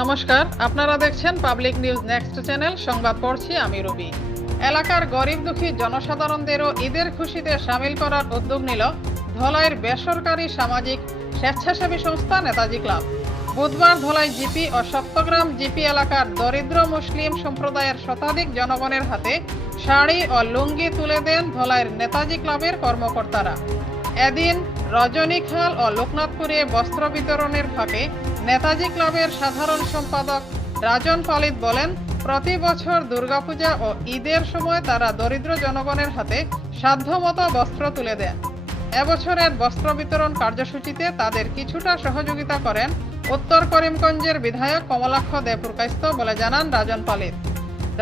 নমস্কার, আপনারা দেখছেন পাবলিক নিউজ নেক্সট চ্যানেল। সংবাদ পড়ছি আমি রবি। এলাকার গরিব দুঃখী জনসাধারণদেরও ঈদের খুশিতে সামিল করার উদ্যোগ নিল ধলাইয়ের বেসরকারি সামাজিক স্বেচ্ছাসেবী সংস্থা নেতাজি ক্লাব। বুধবার ধলাই জিপি ও সপ্তগ্রাম জিপি এলাকার দরিদ্র মুসলিম সম্প্রদায়ের শতাধিক জনগণের হাতে শাড়ি ও লুঙ্গি তুলে দেন ধলাইয়ের নেতাজি ক্লাবের কর্মকর্তারা। এদিন রজনীখাল ও লোকনাথপুরে বস্ত্র বিতরণের ফাঁকে নেতাজি ক্লাবের সাধারণ সম্পাদক রাজন পালিত বলেন, প্রতি বছর দুর্গাপূজা ও ঈদের সময় তারা দরিদ্র জনগণের হাতে সাধ্যমতো বস্ত্র তুলে দেন। এবছরের বস্ত্র বিতরণ কার্যসূচিতে তাদের কিছুটা সহযোগিতা করেন উত্তর করিমগঞ্জের বিধায়ক কমলাক্ষ দেবপুরকাইস্ত বলে জানান রাজন পালিত।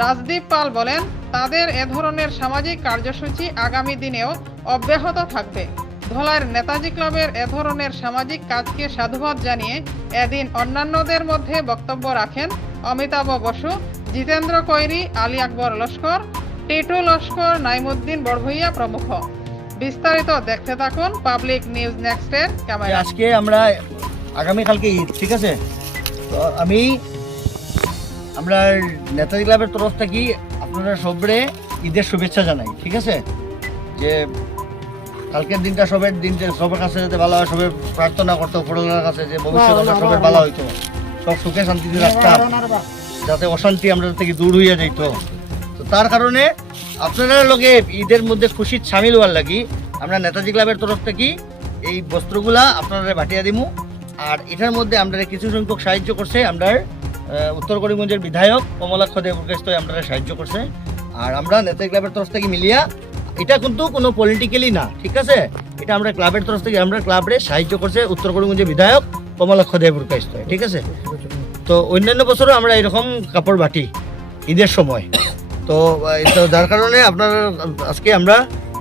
রাজদীপ পাল বলেন, তাদের এ ধরনের সামাজিক কার্যসূচি আগামী দিনেও অব্যাহত থাকবে। ধলাইয়ের নেতাজি ক্লাবের এ ধরনের সামাজিক কাজকে সাধুবাদ জানিয়ে এদিন অন্যান্যদের মধ্যে বক্তব্য রাখেন অমিতাভ বসু, জিতেন্দ্র কৈরি, আলী আকবর লস্কর, টিটু লস্কর, নাইমুদ্দিন বড়ভূইয়া প্রমুখ। বিস্তারিত দেখতে থাকুন পাবলিক নিউজ নেক্সটের ক্যামেরা। আজকে আমরা আগামীকালকে ঈদ, ঠিক আছে? তো আমরা নেতাজি ক্লাবের তরফ থেকে আপনারা সবরে ঈদের শুভেচ্ছা জানাই, ঠিক আছে? যে কালকের দিনটা সবার কাছে যাতে ভালো হয়, সবাই প্রার্থনা করতো উপরওয়ালার কাছে যে ভবিষ্যতে সবার ভালো হইতো, সব সুখে শান্তিতে রাখতাম, যাতে অশান্তি আমরা থেকে দূর হইয়া যাইত। তো তার কারণে আপনারা লোকে ঈদের মধ্যে খুশির সামিল হওয়ার লাগি আমরা নেতাজি ক্লাবের তরফ থেকে এই বস্ত্রগুলা আপনারা বাটিয়া দিমু। আর এটার মধ্যে আমরা কিছু সংখ্যক সাহায্য করছে আমরা উত্তর করিমগঞ্জের বিধায়ক কমলাক্ষ দেবপুরকাইস্ত আমরা সাহায্য করছে। আর আমরা নেতাজি ক্লাবের তরফ থেকে মিলিয়া, এটা কিন্তু কোনো পলিটিক্যালি না, ঠিক আছে? এটা আমরা ক্লাবের তরফ থেকে আমরা ক্লাবে সাহায্য করছে উত্তর করিমগঞ্জের বিধায়ক কমলাক্ষ দেবপুরকাইস্ত, ঠিক আছে? তো অন্যান্য বছরও আমরা এরকম কাপড় বাটি ঈদের সময়। তো যার কারণে আপনার আজকে আমরা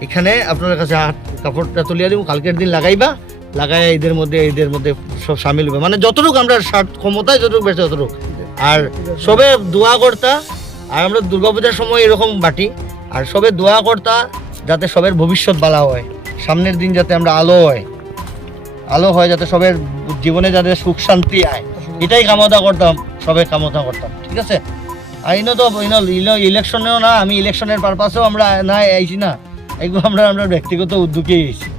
এখানে আপনার কাছে কাপড়টা তুলিয়ে দিব, কালকের দিন লাগাই ঈদের মধ্যে সব সামিল হবে, মানে যতটুকু আমরা ক্ষমতায় যতটুকু বেশি ততটুকু। আর সবে দোয়া কর্তা, আর আমরা দুর্গাপূজার সময় এরকম বাটি, আর সবে দোয়া কর্তা যাতে সবের ভবিষ্যৎ ভালো হয়, সামনের দিন যাতে আমরা আলো হয়, যাতে সবের জীবনে যাতে সুখ শান্তি আয়, এটাই কামনা করতাম, ঠিক আছে? আর ইলেকশনেও না, আমি ইলেকশনের পারপাসেও আমরা না আইছি না, এগুলো আমরা ব্যক্তিগত উদ্যোগেই আইছি।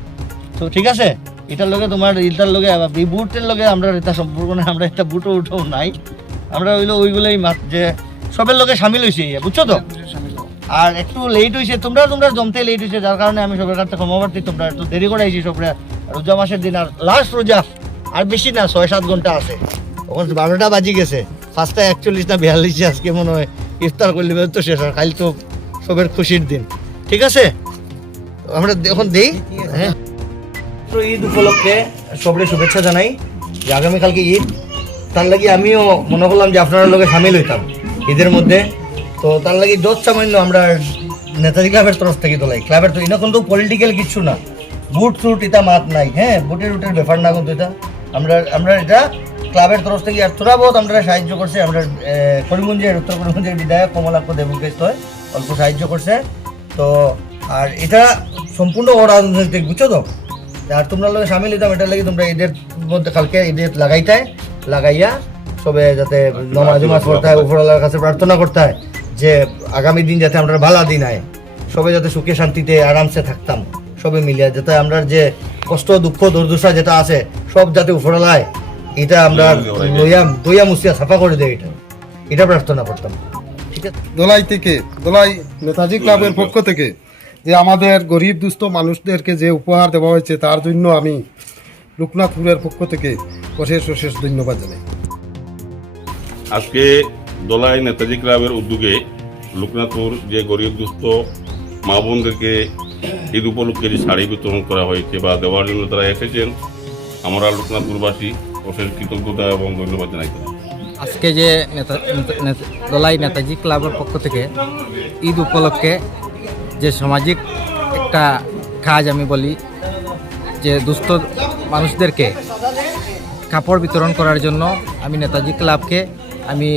তো ঠিক আছে, এটার লগে তোমার ইটার লগে এই বুটের লগে আমরা এটা সম্পর্ক না, আমরা একটা বুটও নাই, আমরা ওইগুলোই যে সবের লগে সামিল হয়েছি, বুঝছো তো? আর একটু লেট হয়েছে, তোমরা জমতে লেট হয়েছে, যার কারণে আমি সবের কাছে ক্ষমাপ্রার্থী, তোমরা একটু দেরি করে আইছি সবরা। রোজা মাসের দিন, আর লাস্ট রোজা আর বেশি না, 6-7 ঘন্টা আছে, তখন 12টা বাজি গেছে, 5টা 41 না 42 আজকে মনে হয় ইফতার করলে তো শেষ, আর কাল তো সবের খুশির দিন, ঠিক আছে? আমরা এখন দেই। হ্যাঁ, ঈদ উপলক্ষে সবরে শুভেচ্ছা জানাই যে আগামীকালকে ঈদ, তার লাগি আমিও মনে করলাম যে আপনার লোকে সামিল হইতাম ঈদের মধ্যে। তো তার লাগি যত সামান্য আমরা নেতাজি ক্লাবের তরফ থেকে তোলাই ক্লাবের, তো এটা কিন্তু পলিটিক্যাল কিছু না, বুট সুট এটা মাত নাই, হ্যাঁ, বুটের ব্যাপার না, কিন্তু এটা আমরা এটা ক্লাবের তরফ থেকে আর থোড়া বহুত আমরা সাহায্য করছে। আমরা উত্তর করিমগঞ্জের বিধায়ক কমলাক্ষ দেবপুরকাইস্ত অল্প সাহায্য করছে। তো আর এটা সম্পূর্ণ অরাজনৈতিক, বুঝছো তো? আর তোমরা লোক সামিল হইতাম, এটার লাগে তোমরা ঈদের মধ্যে কালকে ঈদের লাগাইয়া সবে যাতে নমাজ পড়তে হয়, উপরওয়ালার কাছে প্রার্থনা করতে হয় যে আগামী দিন যাতে আমরা ভালো দিন আয়, সবে যাতে সুখে শান্তিতে আরামসে থাকতাম, সবে মিলিয়ে যাতে আমরা যে কষ্ট দুঃখ দুর্দশা যেটা আছে সব যাতে উপরওয়ালায় এটা আমরা দইয়া মুছিয়া সাফা করে দেয়, এটা প্রার্থনা করতাম, ঠিক আছে? ধলাই নেতাজি ক্লাবের পক্ষ থেকে যে আমাদের গরিব দুস্থ মানুষদেরকে যে উপহার দেওয়া হয়েছে, তার জন্য আমি লোকনাথপুরের পক্ষ থেকে অশেষ ধন্যবাদ জানাই। আজকে ধলাই নেতাজি ক্লাবের উদ্যোগে লোকনাথপুর যে গরিব দুস্থ মা বোনদেরকে ঈদ উপলক্ষে যে শাড়ি বিতরণ করা হয়েছে বা দেওয়ার জন্য তারা এসেছেন, আমরা লোকনাথপুরবাসী অশেষ কৃতজ্ঞতা এবং ধন্যবাদ জানাই। আজকে যে ধলাই নেতাজি ক্লাবের পক্ষ থেকে ঈদ উপলক্ষে যে সামাজিক একটা কাজ আমি বলি, যে দুস্থ মানুষদেরকে কাপড় বিতরণ করার জন্য আমি নেতাজি ক্লাবকে আমি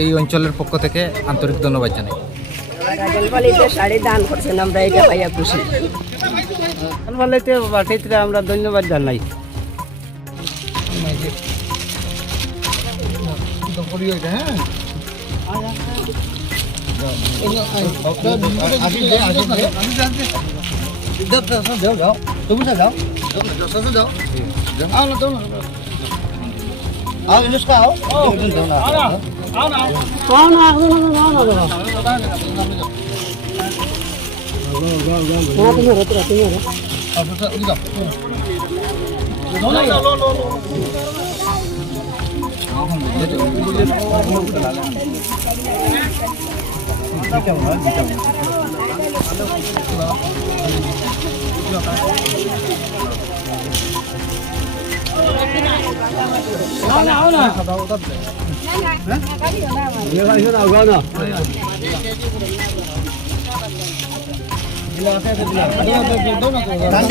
এই অঞ্চলের পক্ষ থেকে আন্তরিক ধন্যবাদ জানাই। শাড়ি দান করছেন, আমরা এটা পাইয়া খুশি। আমরা ধন্যবাদ জানাই।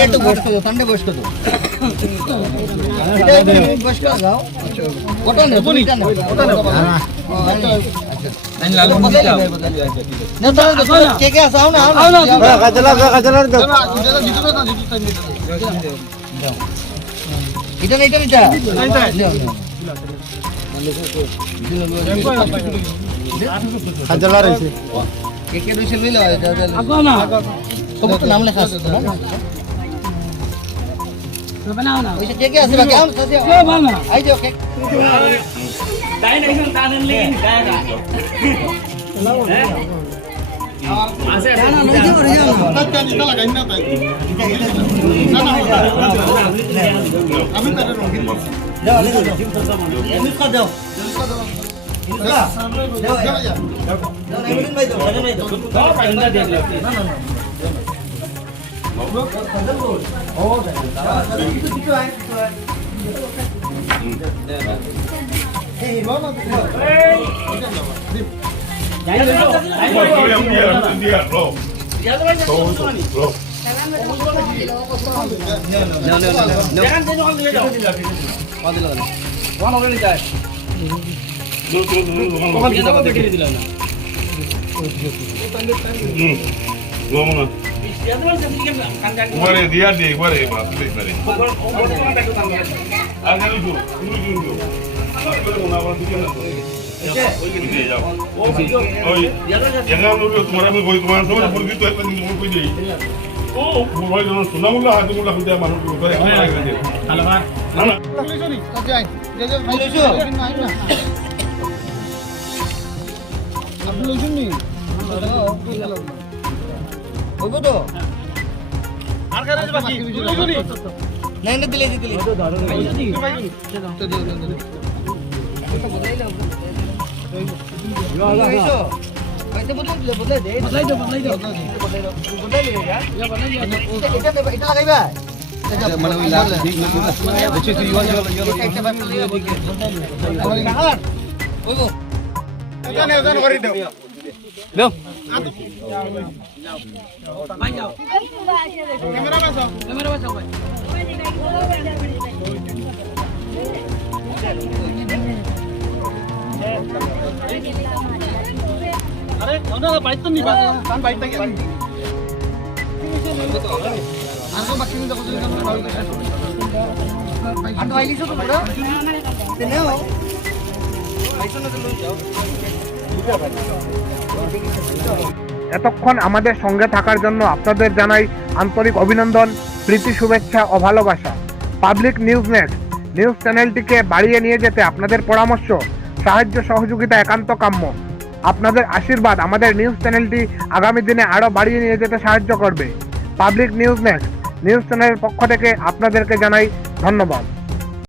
একটু বয়স করো, ঠান্ডা বয়স করো। বয়স করে দাও। ওটা নেই, তুমি এটা নেই। কে কে আছে? আও না, আও না। এটা নেই, এটা নেই। কে কে রয়েছে লইলো? সমস্ত নাম লেখা আছে তো? ওই যে কে কে আছে বাকি? আও না, আই যাও কে। দিয়া দিয়ে একবারে আর কেন ওই তোমার আমি কই তোমার সবাই পরিচিত একটা জিনিস কই দেই ও মোবাইল জন সুনামুল্লাহ হাদিমুল্লাহ খুদে মানুষ করে না না এতক্ষণ আমাদের সঙ্গে থাকার জন্য আপনাদের জানাই আন্তরিক অভিনন্দন, প্রীতি, শুভেচ্ছা ও ভালোবাসা। পাবলিক নিউজ নেক্সট নিউজ চ্যানেলটিকে বাড়িয়ে নিয়ে যেতে আপনাদের পরামর্শ, সাহায্য, সহযোগিতা একান্ত কাম্য। আপনাদের আশীর্বাদ আমাদের নিউজ চ্যানেলটি আগামী দিনে আরও বাড়িয়ে নিয়ে যেতে সাহায্য করবে। পাবলিক নিউজ নেক্সট নিউজ চ্যানেলের পক্ষ থেকে আপনাদেরকে জানাই ধন্যবাদ।